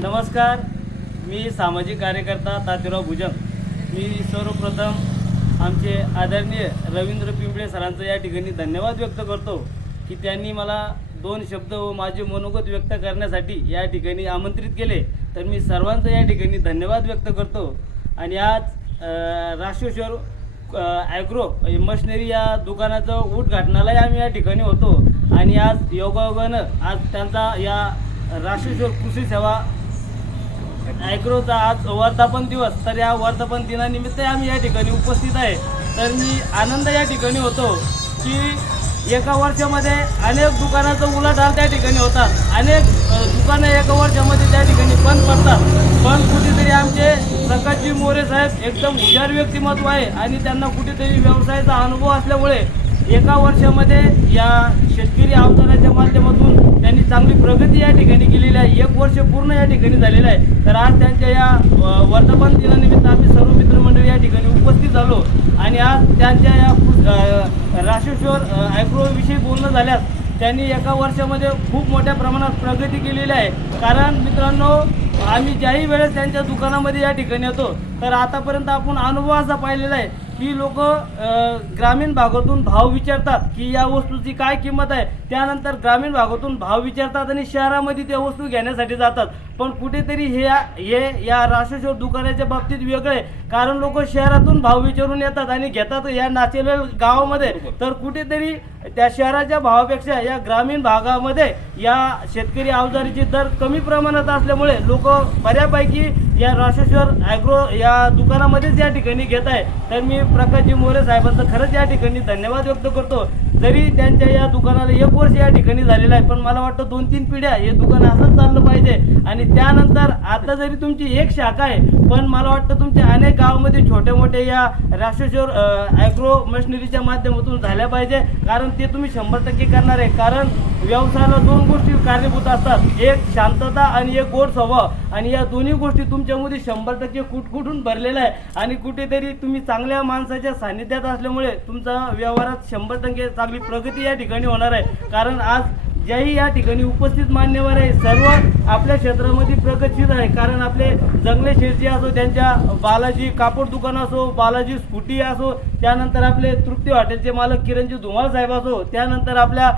नमस्कार, मी सामाजिक कार्यकर्ता तात्याराव भुजंग। मी सर्वप्रथम आमचे आदरणीय रवींद्र पिंपळे सरांचं या ठिकाणी धन्यवाद व्यक्त करतो की त्यांनी मला 2 शब्द व माझे मनोगत व्यक्त करण्यासाठी या ठिकाणी आमंत्रित केले। तर मी सर्वांचं या ठिकाणी धन्यवाद व्यक्त करतो। आणि आज राष्ट्रेश्वर ॲग्रो मशिनरी या दुकानाचं उद्घाटनालाही आम्ही या ठिकाणी होतो। आणि आज योगायोगानं आज त्यांचा या राष्ट्रेश्वर कृषी सेवा ॲग्रोचा आज वर्धापन दिवस, तर या वर्धापन दिनानिमित्त आम्ही या ठिकाणी उपस्थित आहे। तर मी आनंद या ठिकाणी होतो की एका वर्षामध्ये अनेक दुकानाचं उलाढाल त्या ठिकाणी होतात, अनेक दुकानं एका वर्षामध्ये त्या ठिकाणी बंद पडतात। पण कुठेतरी आमचे प्रकाशजी मोरे साहेब एकदम हुशार व्यक्तिमत्व आहे आणि त्यांना कुठेतरी व्यवसायाचा अनुभव असल्यामुळे एका वर्षामध्ये या शेतकरी अवजाराच्या माध्यमातून त्यांनी चांगली प्रगती या ठिकाणी केलेली आहे। 1 वर्ष पूर्ण या ठिकाणी झालेलं आहे। तर आज त्यांच्या या वर्धापन दिनानिमित्त आम्ही सर्व मित्रमंडळी या ठिकाणी उपस्थित झालो आणि आज त्यांच्या या राष्ट्रेश्वर ॲग्रोविषयी बोलणं झाल्यास त्यांनी एका वर्षामध्ये खूप मोठ्या प्रमाणात प्रगती केलेली आहे। कारण मित्रांनो, आम्ही ज्याही वेळेस त्यांच्या दुकानामध्ये या ठिकाणी येतो तर आतापर्यंत आपण अनुभव असा पाहिलेला आहे की लोक ग्रामीण भागातून भाव विचारतात की या वस्तूची काय किंमत आहे, त्यानंतर ग्रामीण भागातून भाव विचारतात आणि शहरामध्ये त्या वस्तू घेण्यासाठी जातात। पण कुठेतरी हे या राष्ट्रेश्वर दुकानाच्या बाबतीत वेगळे, कारण लोक शहरातून भाव विचारून येतात आणि घेतात या नाचेल गावामध्ये। तर कुठेतरी त्या शहराच्या भावापेक्षा या ग्रामीण भागामध्ये या शेतकरी अवजारीचे दर कमी प्रमाणात असल्यामुळे लोक बऱ्यापैकी या राष्ट्रेश्वर ॲग्रो या दुकानामध्येच या ठिकाणी घेत आहे। तर मी प्रकाशजी मोरे साहेबांचं खरंच या ठिकाणी धन्यवाद व्यक्त करतो। जरी त्यांच्या या दुकानाला 1 वर्ष या ठिकाणी झालेलं आहे, पण मला वाटतं 2-3 पिढ्या हे दुकान असंच चाललं पाहिजे। आणि त्यानंतर आता जरी तुमची 1 शाखा आहे, पण मला वाटतं तुमच्या अनेक गावामध्ये छोट्या मोठ्या या राष्ट्रेश्वर ॲग्रो मशिनरीच्या माध्यमातून झाल्या पाहिजे, कारण ते तुम्ही 100% करणार आहे। कारण व्यवसायाला 2 गोष्टी कारणीभूत असतात, एक शांतता आणि एक गोड स्वभाव, आणि या दोन्ही गोष्टी तुमच्यामध्ये 100% कुठकुठून भरलेल्या आहे। आणि कुठेतरी तुम्ही चांगल्या माणसाच्या सानिध्यात असल्यामुळे तुमचा व्यवहारात 100% चांगली प्रगती या ठिकाणी होणार आहे। कारण आज ज्याही या ठिकाणी उपस्थित मान्यवर आहे सर्व आपल्या क्षेत्रामध्ये प्रगतशील आहे। कारण आपले जंगले शेळचे असो, त्यांच्या बालाजी कापड दुकान असो, बालाजी स्कूटी असो, त्यानंतर आपले तृप्ती हॉटेलचे मालक किरणजी धुमाळ साहेब असो, त्यानंतर आपल्या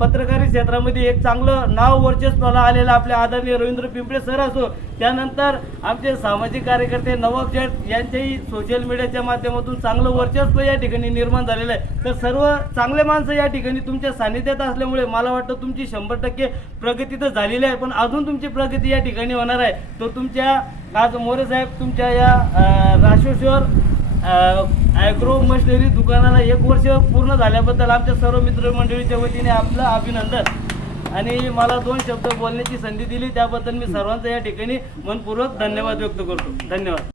पत्रकारी क्षेत्रामध्ये एक चांगलं नाव वर्चस्वाला आलेलं आपले आदरणीय रवींद्र पिंपळे सर असो, त्यानंतर आमचे सामाजिक कार्यकर्ते नवाब जेठ यांच्याही सोशल मीडियाच्या माध्यमातून चांगलं वर्चस्व या ठिकाणी निर्माण झालेलं आहे। तर सर्व चांगले माणसं या ठिकाणी तुमच्या सानिध्यात असल्यामुळे मला वाटतं तुमची 100% प्रगती तर झालेली आहे, पण अजून तुमची प्रगती या ठिकाणी होणार आहे। तर तुमच्या आज मोरे साहेब तुमच्या या राष्ट्रेश्वर ॲग्रो मशिनरी दुकानाला 1 वर्ष पूर्ण झाल्याबद्दल आमच्या सर्व मित्रमंडळीच्या वतीने आपलं अभिनंदन। आणि मला 2 शब्द बोलण्याची संधी दिली त्याबद्दल मी सर्वांचा या ठिकाणी मनपूर्वक धन्यवाद व्यक्त करतो। धन्यवाद।